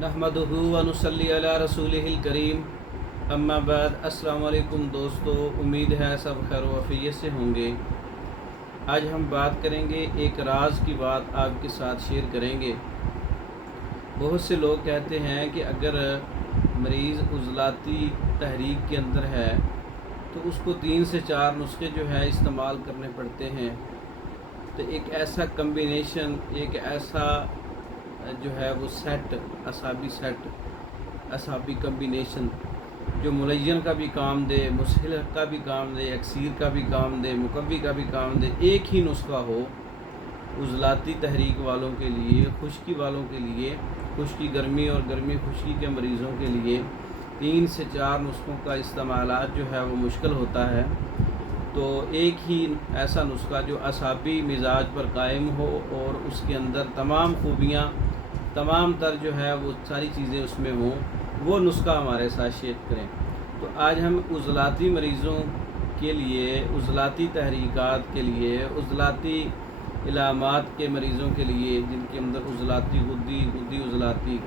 नहमदुहु व नुसल्ली अला रसूलिहिल करीम। अम्मा बाद। अस्सलाम वालेकुम दोस्तों, उम्मीद है सब खैर वफ़ियत से होंगे। आज हम बात करेंगे, एक राज की बात आपके साथ शेयर करेंगे। बहुत से लोग कहते हैं कि अगर मरीज़ उज़लाती तहरीक के अंदर है तो उसको 3 से 4 नुस्खे जो है इस्तेमाल करने पड़ते हैं। तो एक ऐसा कम्बिनेशन, एक ऐसा जो है वो सेट, असाबी कम्बिनेशन जो मुलय्यन का भी काम दे, मुसहिल का भी काम दे, अक्सीर का भी काम दे, मुकव्वी का भी काम दे, एक ही नुस्खा हो उज़लाती तहरीक वालों के लिए, खुश्की वालों के लिए, खुश्की गर्मी और गर्मी खुश्की के मरीज़ों के लिए 3 से 4 नुस्खों का इस्तेमाल जो है वो मुश्किल होता है। तो एक ही ऐसा नुस्खा जो असाबी मिजाज पर कायम हो और उसके अंदर तमाम खूबियाँ, तमाम तर जो है वो सारी चीज़ें उसमें हों, वो नुस्खा हमारे साथ शेयर करें। तो आज हम उज़लाती मरीज़ों के लिए, उज़लाती तहरीकात के लिए, उज़लाती इलामात के मरीज़ों के लिए जिनके अंदर उज़लाती गुद्दी उज़लाती,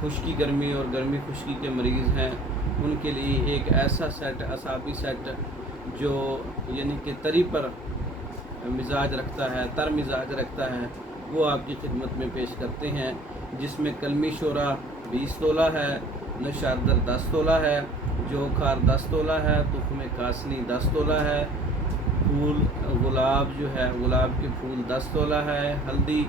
खुश्की गर्मी और गर्मी खुश्की के मरीज़ हैं, उनके लिए एक ऐसा सेट, असाबी सेट जो यानी कि तरी पर मिजाज रखता है, तर मिजाज रखता है, वो आपकी खिदमत में पेश करते हैं। जिसमें कलमी शोरा 20 तोला है, नशादर 10 तोला है, जोखार 10 तोला है, तुख़्म कासनी 10 तोला है, फूल गुलाब जो है, गुलाब के फूल 10 तोला है, हल्दी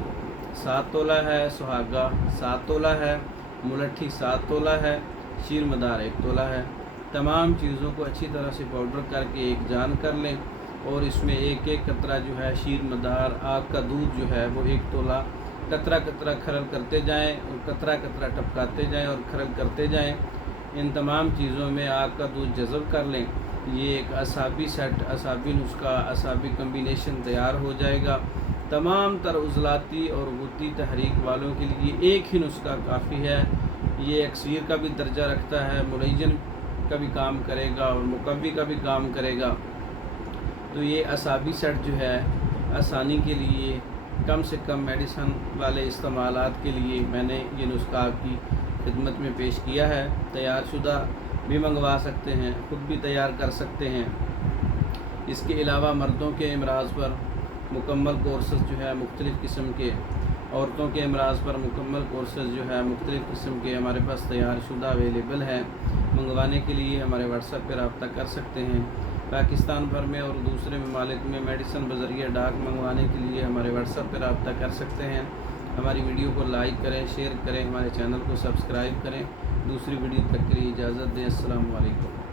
7 तोला है, सुहागा 7 तोला है, मुलट्ठी 7 तोला है, शीर मदार 1 तोला है। तमाम चीज़ों को अच्छी तरह से पाउडर करके एक जान कर लें और इसमें एक एक कतरा जो है शीर मदार, आग का दूध जो है वो 1 तोला, कतरा कतरा खरल करते जाएं और कतरा कतरा टपकाते जाएं और खरल करते जाएं। इन तमाम चीज़ों में आग का दूध जज़ब कर लें। ये एक असाबी सेट, असाबी नुस्खा, असाबी कम्बिनेशन तैयार हो जाएगा। तमाम तर उज़लाती और गुद्दी तहरीक वालों के लिए एक ही नुस्खा काफ़ी है। ये अक्सीर का भी दर्जा रखता है, मुलय्यन का भी काम करेगा और मुकव्वी का भी काम करेगा। तो ये असाबी सेट जो है आसानी के लिए, कम से कम मेडिसन वाले इस्तेमालात के लिए मैंने ये नुस्खा आपकी खिदमत में पेश किया है। तैयार शुदा भी मंगवा सकते हैं, ख़ुद भी तैयार कर सकते हैं। इसके अलावा मर्दों के अमराज़ पर मुकम्मल कोर्सेज़ जो है मुख्तलिफ़ किस्म के, औरतों के अमराज़ पर मुकम्मल कोर्सेज़ जो है मुख्तलिफ़ किस्म के हमारे पास तैयार शुदा अवेलेबल है। मंगवाने के लिए हमारे व्हाट्सएप पर रब्ता कर सकते हैं। पाकिस्तान भर में और दूसरे ममालिक में मेडिसन बज़रिया डाक मंगवाने के लिए हमारे व्हाट्सएप पर रब्ता कर सकते हैं। हमारी वीडियो को लाइक करें, शेयर करें, हमारे चैनल को सब्सक्राइब करें। दूसरी वीडियो तक के लिए इजाज़त दें। अस्सलाम वालेकुम।